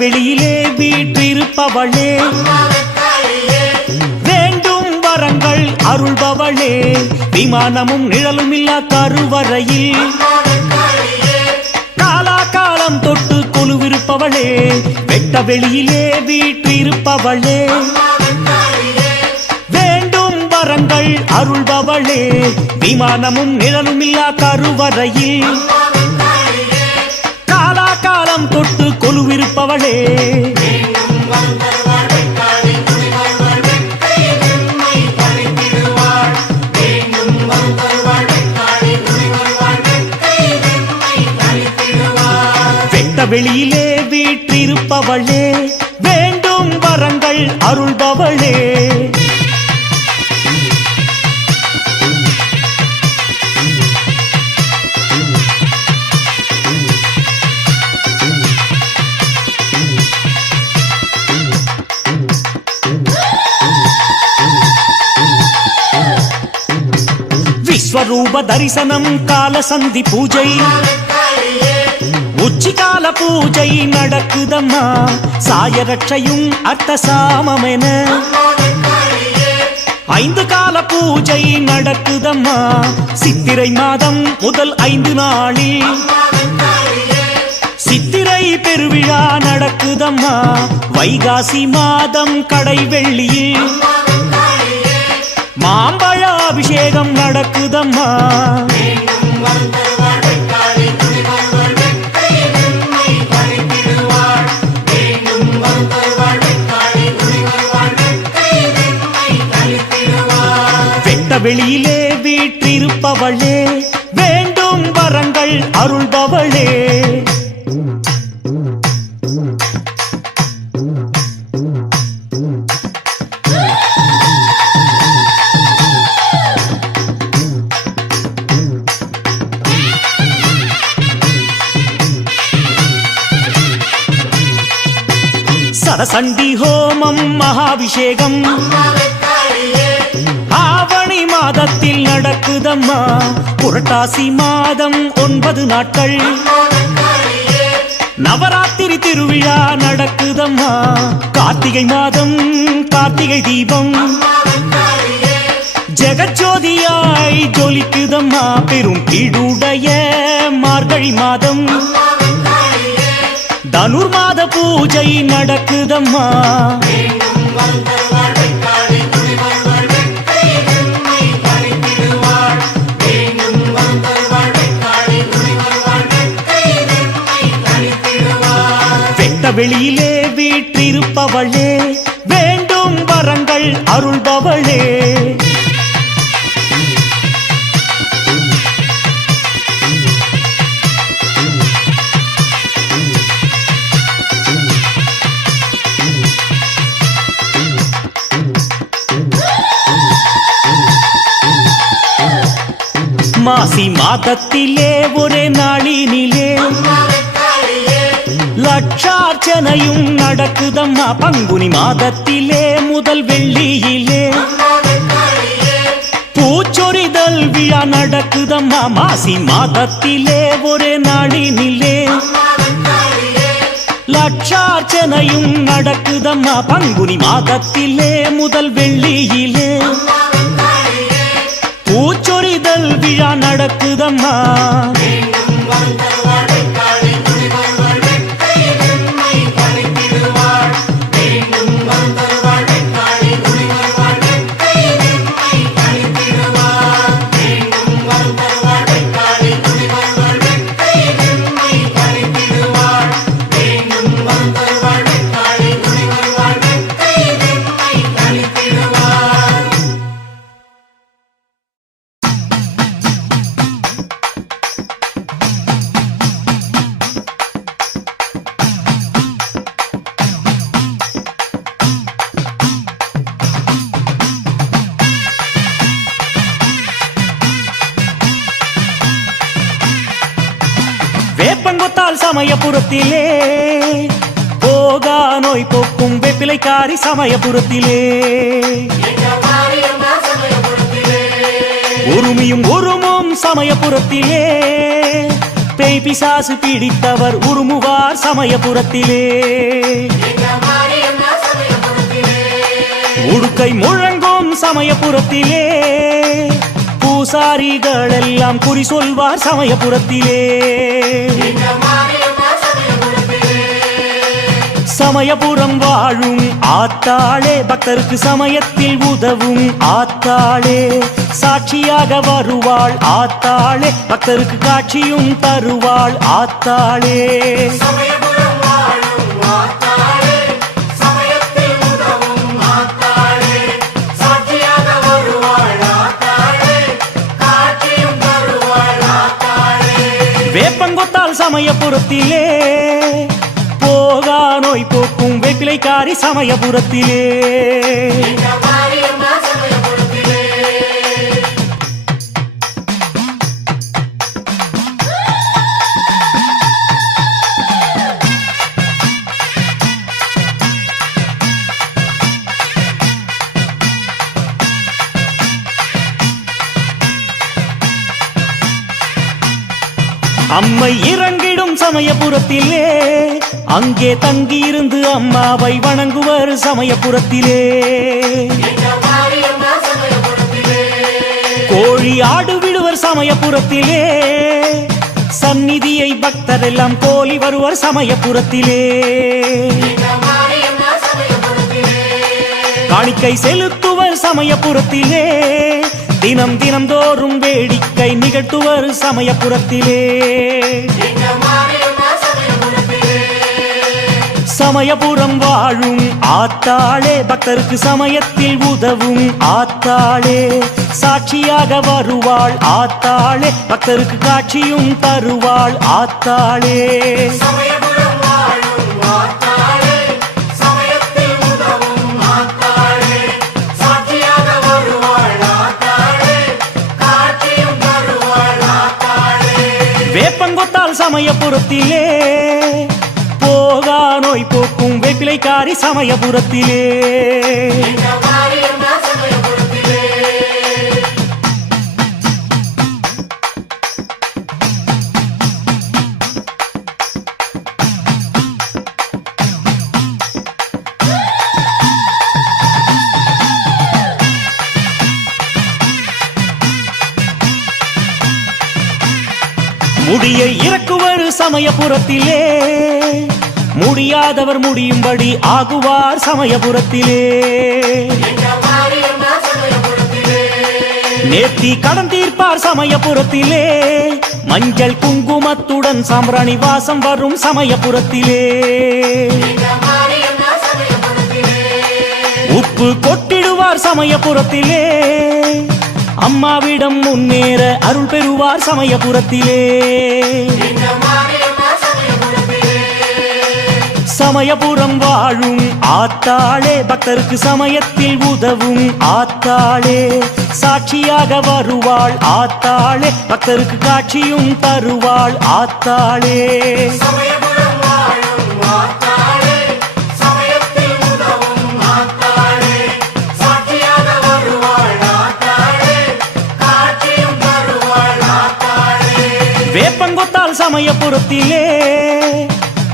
வெளியிலே வீற்றிருப்பவளே, வேண்டும் வரங்கள் அருள்பவளே, விமானமும் நிழலும் இல்லா கருவறையில் காலாகாலம் தொட்டு கொலுவிருப்பவளே, வெட்ட வெளியிலே வீற்றிருப்பவளே, வேண்டும் வரங்கள் அருள்பவளே, விமானமும் நிழலும் இல்லா கருவறையில் காலாகாலம் தொட்டு கொலுவிருப்பவளே, வெட்ட வெளியிலே வீற்றிருப்பவளே, வேண்டும் வரங்கள் அருள்பவளே. விஸ்வரூப தரிசனம் காலசந்தி பூஜை, உச்சிகால பூஜை நடக்குதம்மா, சாயரட்சையும் அர்த்த சாமமென 5 கால பூஜை நடக்குதம்மா, சித்திரை மாதம் முதல் 5 நாளில் சித்திரை பெருவிழா நடக்குதம்மா, வைகாசி மாதம் கடை வெள்ளியில் மாம்பழ அபிஷேகம் நடக்குதம்மா, வெட்ட வெளியிலே வீற்றிருப்பவளே, வேண்டும் வரங்கள் அருள்பவளே. சரசண்டி ஹோமம் மகாபிஷேகம் ஆவணி மாதத்தில் நடக்குதம்மா, புரட்டாசி மாதம் 9 நாட்கள் நவராத்திரி திருவிழா நடக்குதம்மா, கார்த்திகை மாதம் கார்த்திகை தீபம் ஜெகஜோதியாய் ஜொலிக்குதம்மா, பெரும் பீடுடைய மார்கழி மாதம் தனுர் மாத பூஜை நடக்குதம்மா, வெட்ட வெளியிலே வீற்றிருப்பவளே, வேண்டும் வரங்கள் அருள்பவளே. மாசி மாதத்திலே ஒரே நாளினிலே லட்சார்ச்சனையும் நடக்குதம்மா, பங்குனி மாதத்திலே முதல் வெள்ளியிலே பூச்சொரிதல் விழா நடக்குதம்மா, மாசி மாதத்திலே ஒரே நாளினிலே லட்சார்ச்சனையும் நடக்குதம்மா, பங்குனி மாதத்திலே முதல் வெள்ளியிலே பூச்சொரிதல் விழா நடக்குதம்மா, வேப்பங்கொத்தால் சமயபுரத்திலே போகா நோய் போக்கும் வேப்பிலைக்காரி சமயபுரத்திலே உருமியும் உருமும் சமயபுரத்திலே பேய் பிசாசு பிடித்தவர் உருமுவார் சமயபுரத்திலே. உடுக்கை முழங்கும் சமயபுரத்திலே, பூசாரிகள் எல்லாம் குறி சொல்வார் சமயபுரத்திலே. சமயபுரம் வாழும் ஆத்தாளே, பக்தருக்கு சமயத்தில் உதவும் ஆத்தாளே, சாட்சியாக வருவாள் ஆத்தாளே, பக்தருக்கு காட்சியும் தருவாள் ஆத்தாளே. வேப்பங்கொத்தால் சமயபுரத்திலே, போகா நோய் போக்கும் வேப்பிலைக்காரி சமயபுரத்திலே. அம்மை இறங்கிடும் சமயபுரத்திலே, அங்கே தங்கியிருந்து அம்மாவை வணங்குவர் சமயபுரத்திலே. கோழி ஆடு விடுவர் சமயபுரத்திலே, சந்நிதியை பக்தர் எல்லாம் கோலி வருவர் சமயபுரத்திலே. காணிக்கை செலுத்துவர் சமயபுரத்திலே, தினம் தினம் தோறும் வேடிக்கை நிகழ்த்துவர் சமயபுரத்திலே. சமயபுரம் வாழும் ஆத்தாளே, பக்தருக்கு சமயத்தில் உதவும் ஆத்தாளே, சாட்சியாக வருவாள் ஆத்தாளே, பக்தருக்கு காட்சியும் தருவாள் ஆத்தாளே. வேப்பங்கொத்தால் சமயபுரத்திலே, போகா நோய் போக்கும் வேப்பிலைக்காரி சமயபுரத்திலே. முடியை இறக்குவர் சமயபுரத்திலே, முடியாதவர் முடியும்படி ஆகுவார் சமயபுரத்திலே. நேர்த்தி கடன் தீர்ப்பார் சமயபுரத்திலே, மஞ்சள் குங்குமத்துடன் சாம்பிராணி வாசம் வரும் சமயபுரத்திலே. உப்பு கொட்டிடுவார் சமயபுரத்திலே, அம்மாவிடம் முன்னேற அருள் பெறுவார் சமயபுரத்திலே. சமயபுரம் வாழும் ஆத்தாளே, பக்தருக்கு சமயத்தில் உதவும் ஆத்தாளே, சாட்சியாக வருவாள் ஆத்தாளே, பக்தருக்கு காட்சியும் தருவாள் ஆத்தாளே. வேப்பங்கொத்தால் சமயபுரத்திலே,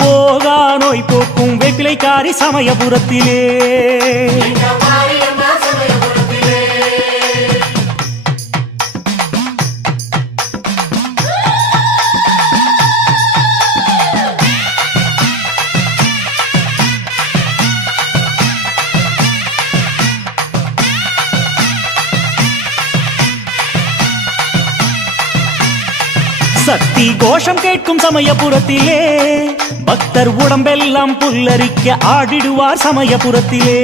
போகா நோய் போக்கும் வேப்பிலைக்காரி சமயபுரத்திலே. சக்தி கோஷம் கேட்கும் சமயபுரத்திலே, பக்தர் உடம்பெல்லாம் புல்லரிக்க ஆடிடுவார் சமயபுரத்திலே.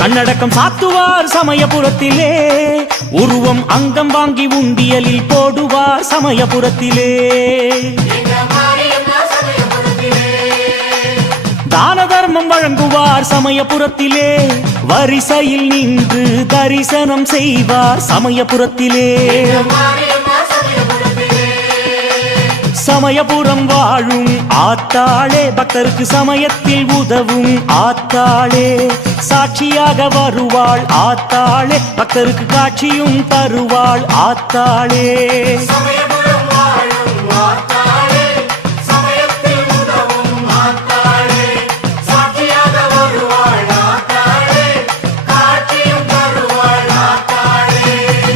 கண்ணடக்கம் சாத்துவார் சமயபுரத்திலே, உருவம் அங்கம் வாங்கி உண்டியலில் போடுவார் சமயபுரத்திலே. தான தர்மம் வழங்குவார் சமயபுரத்திலே, வரிசையில் நின்று தரிசனம் செய்வார் சமயபுரத்திலே. சமயபுரம் வாழும் ஆத்தாளே பக்தருக்கு சமயத்தில் உதவும் ஆத்தாளே சாட்சியாக வருவாள் ஆத்தாளே பக்தருக்கு காட்சியும் தருவாள் ஆத்தாளே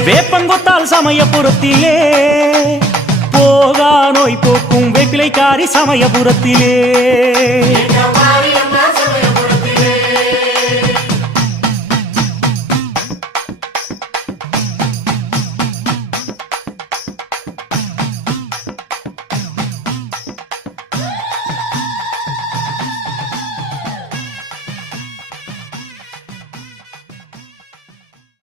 வேப்பங்கொத்தால் சமயபுரத்திலே போகா நோய் போக்கும் வேப்பிலைக்காரி சமயபுரத்திலே